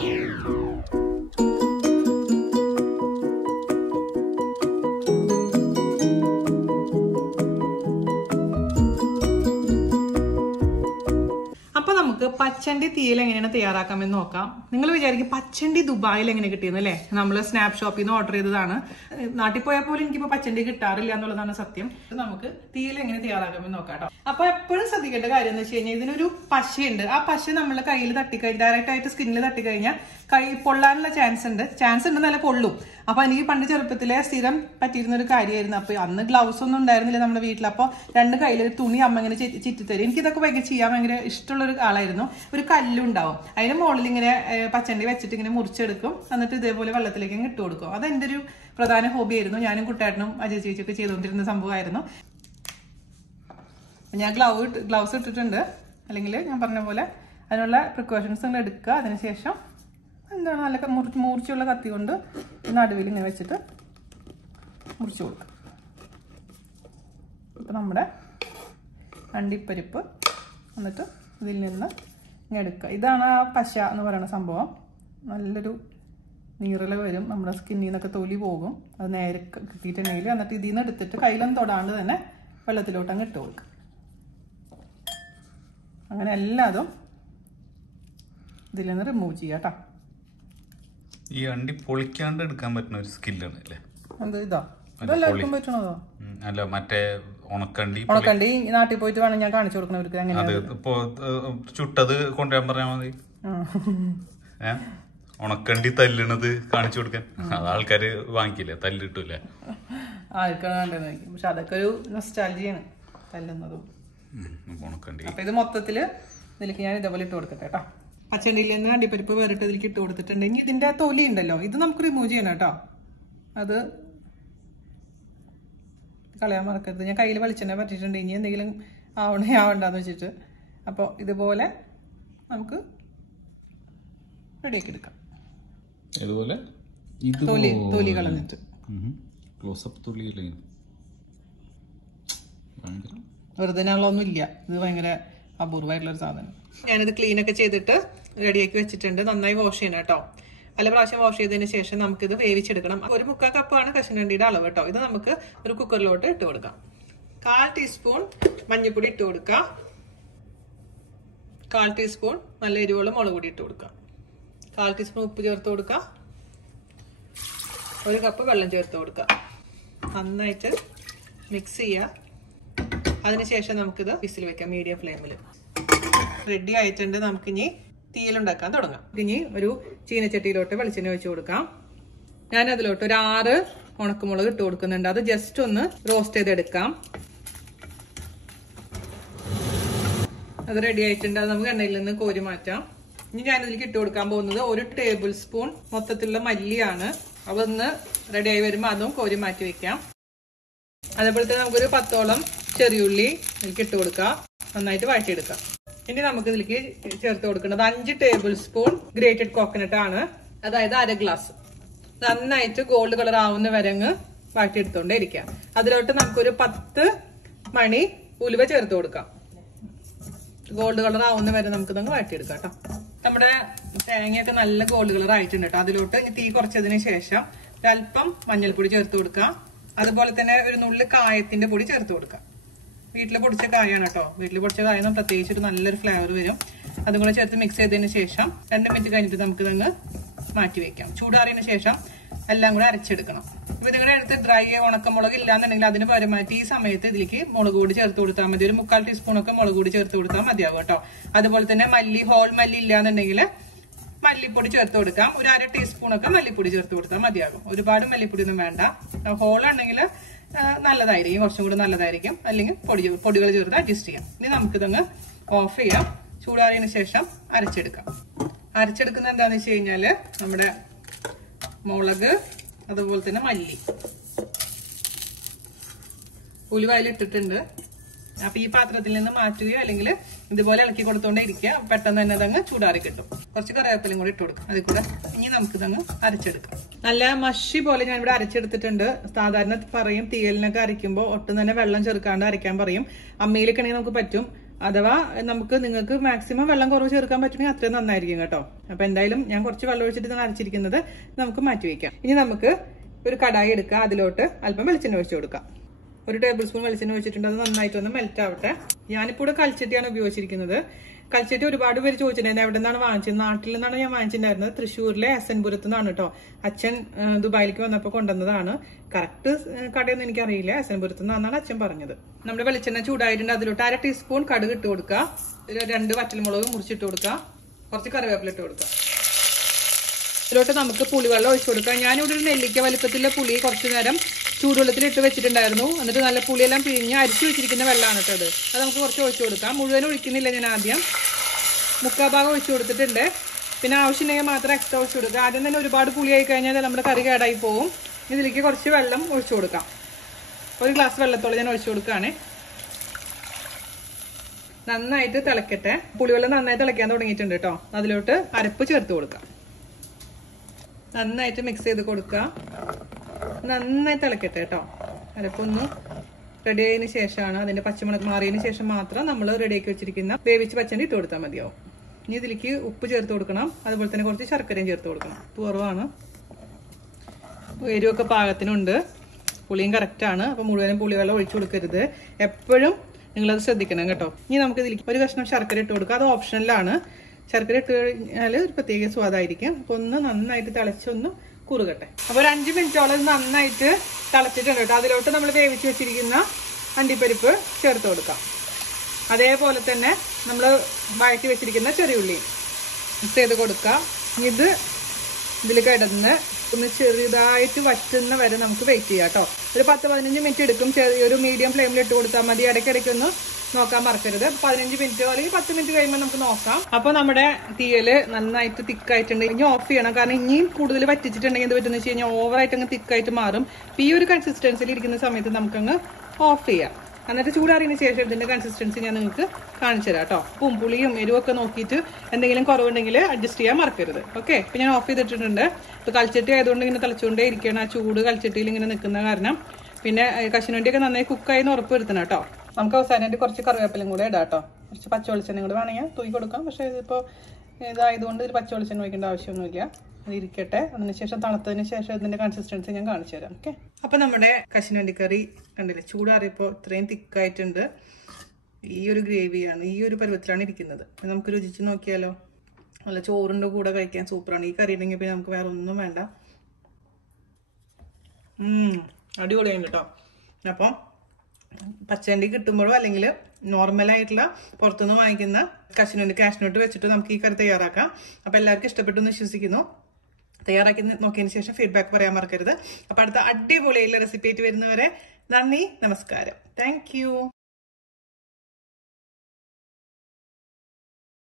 അപ്പൊ നമുക്ക് പച്ചണ്ടി തീയൽ എങ്ങനെയാണ് തയ്യാറാക്കാമെന്ന് നോക്കാം. നിങ്ങൾ വിചാരിക്കും പച്ചണ്ടി ദുബായിൽ എങ്ങനെ കിട്ടിയെന്ന് അല്ലേ? നമ്മൾ സ്നാപ് ഷോപ്പിൽ നിന്ന് ഓർഡർ ചെയ്തതാണ്. നാട്ടിൽ പോയാൽ പോലും എനിക്കിപ്പോ പച്ചണ്ടി കിട്ടാറില്ല എന്നുള്ളതാണ് സത്യം. നമുക്ക് തീയൽ എങ്ങനെ തയ്യാറാക്കാമെന്ന് നോക്കാം കേട്ടോ. അപ്പൊ എപ്പോഴും ശ്രദ്ധിക്കേണ്ട കാര്യം എന്ന് വെച്ച് കഴിഞ്ഞാൽ ഇതിനൊരു പശയുണ്ട്. ആ പശ നമ്മളെ കയ്യിൽ തട്ടിക്കഴിഞ്ഞാൽ ഡയറക്റ്റ് ആയിട്ട് സ്കിന്നിൽ തട്ടിക്കഴിഞ്ഞാൽ കൈ പൊള്ളാനുള്ള ചാൻസ് ഉണ്ട് നല്ല പൊള്ളും. അപ്പൊ എനിക്ക് പണ്ട് ചെറുപ്പത്തിലെ സ്ഥിരം പറ്റിയിരുന്ന ഒരു കാര്യമായിരുന്നു. അപ്പൊ അന്ന് ഗ്ലൗസ് ഒന്നും ഉണ്ടായിരുന്നില്ല നമ്മുടെ വീട്ടിൽ. അപ്പൊ രണ്ട് കയ്യിൽ തുണി അമ്മ ഇങ്ങനെ ചുറ്റിത്തരും. എനിക്കിതൊക്കെ ഭയങ്കര ചെയ്യാൻ ഭയങ്കര ഇഷ്ടമുള്ള ഒരു ആളായിരുന്നു. ഒരു കല്ലുണ്ടാവും, അതിന് മുകളിൽ ഇങ്ങനെ പച്ചണ്ടി വെച്ചിട്ട് ഇങ്ങനെ മുറിച്ചെടുക്കും, എന്നിട്ട് ഇതേപോലെ വെള്ളത്തിലേക്ക് ഇട്ട് കൊടുക്കും. അതെന്റെ ഒരു പ്രധാന ഹോബിയായിരുന്നു. ഞാനും കുട്ടേട്ടനും അജയ് ചേച്ചിയൊക്കെ ചെയ്തുകൊണ്ടിരുന്ന സംഭവമായിരുന്നു. ഞാൻ ഗ്ലൗസ് ഇട്ടിട്ടുണ്ട്. അല്ലെങ്കിൽ ഞാൻ പറഞ്ഞ പോലെ അതിനുള്ള പ്രിക്കോഷൻസ് നിങ്ങൾ എടുക്കുക. അതിനുശേഷം എന്താണ് നല്ല മൂർച്ചയുള്ള കത്തി കൊണ്ട് നടുവിൽ ഇങ്ങനെ വെച്ചിട്ട് മുറിച്ച് കൊടുക്കുക. ഇപ്പം നമ്മുടെ അണ്ടിപ്പരിപ്പ് എന്നിട്ട് ഇതിൽ നിന്ന് ഇങ്ങനെ എടുക്കുക. ഇതാണ് ആ പശ എന്ന് പറയുന്ന സംഭവം. നല്ലൊരു നീറൽ വരും, നമ്മുടെ സ്കിന്നിൽ നിന്നൊക്കെ തൊലി പോകും. അത് നേരെ കിട്ടിയിട്ടുണ്ടെങ്കിൽ എന്നിട്ട് ഇതിൽ നിന്ന് എടുത്തിട്ട് കയ്യിലൊന്നും തൊടാണ്ട് തന്നെ വെള്ളത്തിലോട്ട് അങ്ങ് ഇട്ട് കൊടുക്കുക. അങ്ങനെ എല്ലാതും ഇതിൽ നിന്ന് റിമൂവ് ചെയ്യാം കേട്ടോ. ഈ അണ്ടി പൊളിക്കാണ്ട് എടുക്കാൻ പറ്റുന്ന ഒരു സ്കില്ലാണ് അല്ലേ? എന്ത് ഇതാ ഇതെല്ലാവർക്കും പറ്റണതോ? അല്ല, മറ്റേ ഉണക്കണ്ടി നാട്ടിൽ പോയിട്ട് വേണം ഞാൻ കാണിച്ചു കൊടുക്കണവർക്ക്. അത് ഇപ്പൊ ചുട്ടത് കൊണ്ടുവരാൻ പറഞ്ഞാൽ മതി. ഉണക്കണ്ടി തല്ലണത് കാണിച്ചു കൊടുക്കാൻ അത് ആൾക്കാര് വാങ്ങിക്കില്ലേ? തല്ല് കിട്ടൂല്ലേ? ആൾക്കാർ കണ്ടെന്ന്. പക്ഷെ അതൊക്കെ ഒരു നൊസ്റ്റാൾജിയാണ്, തല്ലുന്നതും ഉണക്കണ്ടി. അപ്പൊ ഇത് മൊത്തത്തില് ഇതിലേക്ക് ഞാൻ ഇതേപോലെ ഇട്ട് കൊടുക്കട്ടെ കേട്ടോ. പച്ചണ്ടിയിൽ നിന്ന് അണ്ടിപ്പരിപ്പ് വേറിട്ട് ഇതിലേക്ക് ഇട്ട് കൊടുത്തിട്ടുണ്ടെങ്കിൽ ഇതിന്റെ തൊലി ഉണ്ടല്ലോ, ഇത് നമുക്ക് റിമൂവ് ചെയ്യണം കേട്ടോ. അത് കളയാൻ മറക്കരുത്. ഞാൻ കയ്യിൽ വെളിച്ചെണ്ണ പറ്റിയിട്ടുണ്ട്, ഇനി എന്തെങ്കിലും ആവണ്ടാന്ന് വെച്ചിട്ട്. അപ്പോൾ ഇതുപോലെ നമുക്ക് റെഡിയാക്കി എടുക്കാം. തൊലി കളഞ്ഞിട്ട് വെറുതെ ഞങ്ങളൊന്നും ഇല്ല, ഇത് ഭയങ്കര അപൂർവമായിട്ടുള്ളൊരു സാധനം. ഞാനിത് ക്ലീനൊക്കെ ചെയ്തിട്ട് റെഡിയാക്കി വെച്ചിട്ടുണ്ട്. നന്നായി വാഷ് ചെയ്യണം കേട്ടോ. പല പ്രാവശ്യം വാഷ് ചെയ്തതിന് ശേഷം നമുക്കിത് വേവിച്ചെടുക്കണം. 1/4 കപ്പാണ് കശുവണ്ടിയുടെ അളവ് കേട്ടോ. ഇത് നമുക്ക് ഒരു കുക്കറിലോട്ട് ഇട്ട് കൊടുക്കാം. 1/4 ടീസ്പൂൺ മഞ്ഞൾപ്പൊടി ഇട്ട് കൊടുക്കാം. 1/4 ടീസ്പൂൺ നല്ല എരിവുള്ള മുളക് പൊടി ഇട്ട് കൊടുക്കാം. 1/4 ടീസ്പൂൺ ഉപ്പ് ചേർത്ത് കൊടുക്കാം. 1 കപ്പ് വെള്ളം ചേർത്ത് കൊടുക്കാം. നന്നായിട്ട് മിക്സ് ചെയ്യുക. അതിനുശേഷം നമുക്കിത് വിസിൽ വെക്കാം മീഡിയം ഫ്ലെയിമിൽ. റെഡി ആയിട്ടുണ്ട്. നമുക്കിനി തീയലുണ്ടാക്കാൻ തുടങ്ങാം. ഇനി ഒരു ചീനച്ചട്ടിയിലോട്ട് വെളിച്ചെണ്ണ വെച്ച് കൊടുക്കാം. ഞാൻ അതിലോട്ട് ഒരു 6 ഉണക്കമുളക് ഇട്ട് കൊടുക്കുന്നുണ്ട്. അത് ജസ്റ്റ് ഒന്ന് റോസ്റ്റ് ചെയ്തെടുക്കാം. അത് റെഡി ആയിട്ടുണ്ട്. അത് നമുക്ക് എണ്ണയിൽ നിന്ന് കോരി മാറ്റാം. ഇനി ഞാനിതിലേക്ക് ഇട്ട് കൊടുക്കാൻ പോകുന്നത് 1 ടേബിൾ സ്പൂൺ മൊത്തത്തിലുള്ള മല്ലിയാണ്. അതൊന്ന് റെഡിയായി വരുമ്പോൾ അതും കോരി മാറ്റി വെക്കാം. അതേപോലെ തന്നെ നമുക്കൊരു 10ഓളം ചെറിയുള്ളി ഇതിലേക്ക് ഇട്ട് കൊടുക്കാം. നന്നായിട്ട് വഴറ്റിയെടുക്കാം. ഇനി നമുക്ക് ഇതിലേക്ക് ചേർത്ത് കൊടുക്കേണ്ടത് 5 ടേബിൾ സ്പൂൺ ഗ്രേറ്റഡ് കോക്കനട്ട് ആണ്. അതായത് 1/2 ഗ്ലാസ്. നന്നായിട്ട് ഗോൾഡ് കളർ ആവുന്ന വരങ്ങ് വഴറ്റിയെടുത്തോണ്ടേ ഇരിക്കാം. അതിലോട്ട് നമുക്കൊരു 10 മണി ഉലുവ ചേർത്ത് കൊടുക്കാം. ഗോൾഡ് കളർ ആവുന്ന വരെ നമുക്ക് ഇതങ്ങ് വഴറ്റിയെടുക്കാം കേട്ടോ. നമ്മുടെ തേങ്ങയൊക്കെ നല്ല ഗോൾഡ് കളർ ആയിട്ടുണ്ട് കേട്ടോ. അതിലോട്ട് തീ കുറച്ചതിന് ശേഷം ഒരല്പം മഞ്ഞൾപ്പൊടി ചേർത്ത് കൊടുക്കാം. അതുപോലെ തന്നെ ഒരു നുള്ളി കായത്തിന്റെ പൊടി ചേർത്ത് കൊടുക്കാം. വീട്ടിൽ പൊടിച്ച കായാണ് കേട്ടോ. വീട്ടിൽ പൊടിച്ച കായം പ്രത്യേകിച്ച് ഒരു നല്ലൊരു ഫ്ലേവർ വരും. അതും കൂടെ ചേർത്ത് മിക്സ് ചെയ്തതിന് ശേഷം 2 മിനിറ്റ് കഴിഞ്ഞിട്ട് നമുക്ക് ഇതങ്ങ് മാറ്റി വെക്കാം. ചൂടാറിയതിന് ശേഷം എല്ലാം കൂടെ അരച്ചെടുക്കണം. അപ്പൊ ഇതിങ്ങനെ എടുത്ത് ഡ്രൈ ഉണക്കമുളക് ഇല്ലാന്നുണ്ടെങ്കിൽ അതിന് പരമായിട്ട് ഈ സമയത്ത് ഇതിലേക്ക് മുളക് പൊടി ചേർത്ത് കൊടുത്താൽ മതി. ഒരു 1/4 ടീസ്പൂണൊക്കെ മുളക് പൊടി ചേർത്ത് കൊടുത്താൽ മതിയാവും കേട്ടോ. അതുപോലെ തന്നെ ഹോൾ മല്ലി ഇല്ലാന്നുണ്ടെങ്കിൽ മല്ലിപ്പൊടി ചേർത്ത് കൊടുക്കാം. ഒരു 1/2 ടീസ്പൂണൊക്കെ മല്ലിപ്പൊടി ചേർത്ത് കൊടുത്താൽ മതിയാകും. ഒരുപാട് മല്ലിപ്പൊടി ഒന്നും വേണ്ട. ഹോളാണെങ്കിൽ നല്ലതായിരിക്കും, കുറച്ചും കൂടെ നല്ലതായിരിക്കും. അല്ലെങ്കിൽ പൊടികൾ ചേർത്ത് അഡ്ജസ്റ്റ് ചെയ്യാം. ഇനി നമുക്കിതങ്ങ് ഓഫ് ചെയ്യാം. ചൂടാറിയതിനു ശേഷം അരച്ചെടുക്കാം. അരച്ചെടുക്കുന്നത് എന്താന്ന് വെച്ച് കഴിഞ്ഞാല് നമ്മുടെ മുളക്, അതുപോലെ തന്നെ മല്ലി, ഉലുവ അതിലിട്ടിട്ടുണ്ട്. അപ്പൊ ഈ പാത്രത്തിൽ നിന്ന് മാറ്റുകയോ അല്ലെങ്കിൽ ഇതുപോലെ ഇളക്കി കൊടുത്തോണ്ടേ ഇരിക്കുക. പെട്ടെന്ന് തന്നെ അതങ്ങ് ചൂടാറി കിട്ടും. കുറച്ച് കറിവേപ്പിലയും കൂടി ഇട്ട് കൊടുക്കും അതിൽ കൂടെ. ഇനി നമുക്കിതങ്ങ് അരച്ചെടുക്കാം. നല്ല മഷി പോലെ ഞാൻ ഇവിടെ അരച്ചെടുത്തിട്ടുണ്ട്. സാധാരണ പറയും തീയലിനൊക്കെ അരയ്ക്കുമ്പോൾ ഒട്ടും തന്നെ വെള്ളം ചേർക്കാണ്ട് അരയ്ക്കാൻ പറയും. അമ്മയിലേക്കാണെങ്കിൽ നമുക്ക് പറ്റും. അഥവാ നിങ്ങൾക്ക് മാക്സിമം വെള്ളം കുറവ് ചേർക്കാൻ പറ്റുമെങ്കിൽ അത്രയും നന്നായിരിക്കും കേട്ടോ. അപ്പൊ എന്തായാലും ഞാൻ കുറച്ച് വെള്ളം ഒഴിച്ചിട്ട് അരച്ചിരിക്കുന്നത് നമുക്ക് മാറ്റി വെക്കാം. ഇനി നമുക്ക് ഒരു കടായി എടുക്കുക, അതിലോട്ട് അല്പം വെളിച്ചെണ്ണ ഒഴിച്ചു കൊടുക്കാം. 1 ടേബിൾ സ്പൂൺ വെളിച്ചെണ്ണ ഒഴിച്ചിട്ടുണ്ട്. അത് നന്നായിട്ടൊന്ന് മെൽറ്റ് ആവട്ടെ. ഞാനിപ്പോൾ ഇവിടെ കൽച്ചട്ടിയാണ് ഉപയോഗിച്ചിരിക്കുന്നത്. കൽച്ചട്ടി ഒരുപാട് പേര് ചോദിച്ചിട്ടുണ്ടായിരുന്നു എവിടെ നിന്നാണ് വാങ്ങിച്ചത്. നാട്ടിൽ നിന്നാണ് ഞാൻ വാങ്ങിച്ചിട്ടുണ്ടായിരുന്നത്. തൃശ്ശൂരിലെ എസൻപുരത്ത് നിന്നാണ് കേട്ടോ. അച്ഛൻ ദുബായിലേക്ക് വന്നപ്പോൾ കൊണ്ടുവന്നതാണ്. കറക്റ്റ് കടയൊന്നും എനിക്കറിയില്ല. എസൻപുരത്ത് നിന്നാണ് അച്ഛൻ പറഞ്ഞത്. നമ്മുടെ വെളിച്ചെണ്ണ ചൂടായിട്ടുണ്ട്. അതിലോട്ട് 1/2 ടീസ്പൂൺ കടുക് ഇട്ട് കൊടുക്കുക. 2 വറ്റൽമുളക് മുറിച്ചിട്ട് കൊടുക്കുക. കുറച്ച് കറിവേപ്പില ഇട്ട് കൊടുക്കുക. ഇതിലോട്ട് നമുക്ക് പുളിവെള്ളം ഒഴിച്ചു കൊടുക്കാം. ഞാനിവിടെ ഒരു നെല്ലിക്ക വലിപ്പത്തിലെ പുളി കുറച്ചു നേരം ചൂടുവെള്ളത്തിൽ ഇട്ട് വെച്ചിട്ടുണ്ടായിരുന്നു. എന്നിട്ട് നല്ല പുളിയെല്ലാം പിഴിഞ്ഞ് അരിച്ചു വെച്ചിരിക്കുന്ന വെള്ളമാണ് കേട്ടോ. അത് നമുക്ക് കുറച്ച് ഒഴിച്ചു കൊടുക്കാം. മുഴുവൻ ഒഴിക്കുന്നില്ല, ഞാൻ ആദ്യം 3/4 ഭാഗം ഒഴിച്ചു കൊടുത്തിട്ടുണ്ട്. പിന്നെ ആവശ്യമുണ്ടെങ്കിൽ മാത്രം എക്സ്ട്രാ ഒഴിച്ചു കൊടുക്കുക. ആദ്യം തന്നെ ഒരുപാട് പുളി ആയി കഴിഞ്ഞാൽ നമ്മുടെ കറി കേടായി പോകും. ഇതിലേക്ക് കുറച്ച് വെള്ളം ഒഴിച്ചു കൊടുക്കാം. 1 ഗ്ലാസ് വെള്ളത്തോളം ഞാൻ ഒഴിച്ചു കൊടുക്കുകയാണ്. നന്നായിട്ട് തിളക്കട്ടെ. പുളിവെള്ളം നന്നായി തിളയ്ക്കാൻ തുടങ്ങിയിട്ടുണ്ട് കേട്ടോ. അതിലോട്ട് അരപ്പ് ചേർത്ത് കൊടുക്കാം. നന്നായിട്ട് മിക്സ് ചെയ്ത് കൊടുക്കുക. നന്നായി തിളക്കട്ടെ കേട്ടോ. അരപ്പൊന്ന് റെഡി ആയതിനു ശേഷമാണ്, അതിന്റെ പച്ചമുളക് മാറിയതിനു ശേഷം മാത്രം നമ്മൾ റെഡിയാക്കി വെച്ചിരിക്കുന്ന വേവിച്ച് പച്ചണ്ടി ഇട്ട് കൊടുത്താൽ മതിയാവും. ഇനി ഇതിലേക്ക് ഉപ്പ് ചേർത്ത് കൊടുക്കണം. അതുപോലെ തന്നെ കുറച്ച് ശർക്കരയും ചേർത്ത് കൊടുക്കണം. ഉപ്പ് കുറവാണ്. എരിവൊക്കെ പാകത്തിനുണ്ട്. പുളിയും കറക്റ്റാണ്. അപ്പൊ മുഴുവനും പുളിവെള്ളം ഒഴിച്ചു കൊടുക്കരുത്. എപ്പോഴും നിങ്ങളത് ശ്രദ്ധിക്കണം കേട്ടോ. ഇനി നമുക്ക് ഇതിലേക്ക് 1 കഷ്ണം ശർക്കര ഇട്ട് കൊടുക്കുക. അത് ഓപ്ഷണലാണ്. ശർക്കര ഇട്ട് കഴിഞ്ഞാൽ ഒരു പ്രത്യേക സ്വാദായിരിക്കും. അപ്പൊ ഒന്ന് നന്നായിട്ട് തിളച്ചൊന്ന് കുറുകട്ടെ. അപ്പൊ ഒരു 5 മിനിറ്റോളം നന്നായിട്ട് തിളച്ചിട്ടുണ്ട് കേട്ടോ. അതിലോട്ട് നമ്മൾ വേവിച്ച് വെച്ചിരിക്കുന്ന അണ്ടിപ്പരിപ്പ് ചേർത്ത് കൊടുക്കാം. അതേപോലെ തന്നെ നമ്മൾ വഴറ്റി വെച്ചിരിക്കുന്ന ചെറിയുള്ളി മിക്സ് ചെയ്ത് കൊടുക്കാം. ഇതിൽ കിടന്ന് ഒന്ന് ചെറുതായിട്ട് വറ്റുന്ന വരെ നമുക്ക് വെയിറ്റ് ചെയ്യാം കേട്ടോ. ഒരു 10-15 മിനിറ്റ് എടുക്കും. ചെറിയൊരു മീഡിയം ഫ്ലെയിമിൽ ഇട്ട് കൊടുത്താൽ മതി. ഇടയ്ക്കിടയ്ക്കൊന്ന് നോക്കാൻ മറക്കരുത്. 15 മിനിറ്റോ അല്ലെങ്കിൽ 10 മിനിറ്റ് കഴിയുമ്പോൾ നമുക്ക് നോക്കാം. അപ്പൊ നമ്മുടെ തീയല് നന്നായിട്ട് തിക്കായിട്ടുണ്ട്. ഇനി ഓഫ് ചെയ്യണം. കാരണം ഇനിയും കൂടുതൽ വറ്റിച്ചിട്ടുണ്ടെങ്കിൽ എന്ത് പറ്റുന്ന വെച്ച് കഴിഞ്ഞാൽ ഓവറായിട്ട് അങ്ങ് തിക്കായിട്ട് മാറും. ഈ ഒരു കൺസിസ്റ്റൻസിൽ ഇരിക്കുന്ന സമയത്ത് നമുക്കങ്ങ് ഓഫ് ചെയ്യാം. എന്നിട്ട് ചൂടാറിയതിന് ശേഷം ഇതിന്റെ കൺസിസ്റ്റൻസി ഞാൻ നിങ്ങൾക്ക് കാണിച്ചു തരാം കേട്ടോ. ഉപ്പും പുളിയും എരിവൊക്കെ നോക്കിയിട്ട് എന്തെങ്കിലും കുറവുണ്ടെങ്കിൽ അഡ്ജസ്റ്റ് ചെയ്യാൻ മറക്കരുത്. ഓക്കെ, ഇപ്പൊ ഞാൻ ഓഫ് ചെയ്തിട്ടുണ്ട്. ഇപ്പൊ കൽച്ചട്ടി ആയതുകൊണ്ട് ഇങ്ങനെ തിളച്ചുകൊണ്ടേ ഇരിക്കണം. ആ ചൂട് കൽച്ചട്ടിയിൽ ഇങ്ങനെ നിൽക്കുന്ന കാരണം. പിന്നെ കശുവണ്ടിയൊക്കെ നന്നായി കുക്കായി ഉറപ്പ് വരുത്തണം കേട്ടോ. നമുക്ക് അവസാനമായിട്ട് കുറച്ച് കറിവേപ്പിലും കൂടെ ഇടാം കേട്ടോ. കുറച്ച് പച്ചവെളിച്ചെണ്ണ കൂടെ വേണമെങ്കിൽ തൂക്കി കൊടുക്കാം. പക്ഷെ ഇതിപ്പോ ഇതായതുകൊണ്ട് ഇത് പച്ചവെളിച്ചെണ്ണ വയ്ക്കേണ്ട ആവശ്യമൊന്നുമില്ല. അത് ഇരിക്കട്ടെ. അതിനുശേഷം തണുത്തതിന് ശേഷം ഇതിന്റെ കൺസിസ്റ്റൻസി ഞാൻ കാണിച്ചു തരാം. ഓക്കെ, അപ്പൊ നമ്മുടെ കശുവണ്ടി കറി കണ്ടില്ലേ, ചൂടാറിയപ്പോൾ ഇത്രയും തിക്കായിട്ടുണ്ട്. ഈ ഒരു ഗ്രേവിയാണ്, ഈ ഒരു പരുവത്തിലാണ് ഇരിക്കുന്നത്. നമുക്ക് രുചിച്ച് നോക്കിയാലോ. നല്ല ചോറിൻ്റെ കൂടെ കഴിക്കാൻ സൂപ്പറാണ്. ഈ കറി ഉണ്ടെങ്കിൽ പിന്നെ നമുക്ക് വേറെ ഒന്നും വേണ്ട. അടിപൊളിയാണ് കേട്ടോ. അപ്പം പച്ചണ്ടി കിട്ടുമ്പോഴോ അല്ലെങ്കിൽ നോർമലായിട്ടുള്ള പുറത്തുനിന്ന് വാങ്ങിക്കുന്ന കശുവണ്ടി കാഷ്നട്ട് വെച്ചിട്ട് നമുക്ക് ഈ കറി തയ്യാറാക്കാം. അപ്പൊ എല്ലാവർക്കും ഇഷ്ടപ്പെട്ടു എന്ന് വിശ്വസിക്കുന്നു. തയ്യാറാക്കി നോക്കിയതിന് ശേഷം ഫീഡ്ബാക്ക് പറയാൻ മറക്കരുത്. അപ്പൊ അടുത്ത അടിപൊളിയുള്ള റെസിപ്പി ആയിട്ട് വരുന്നവരെ നന്ദി, നമസ്കാരം. Thank you.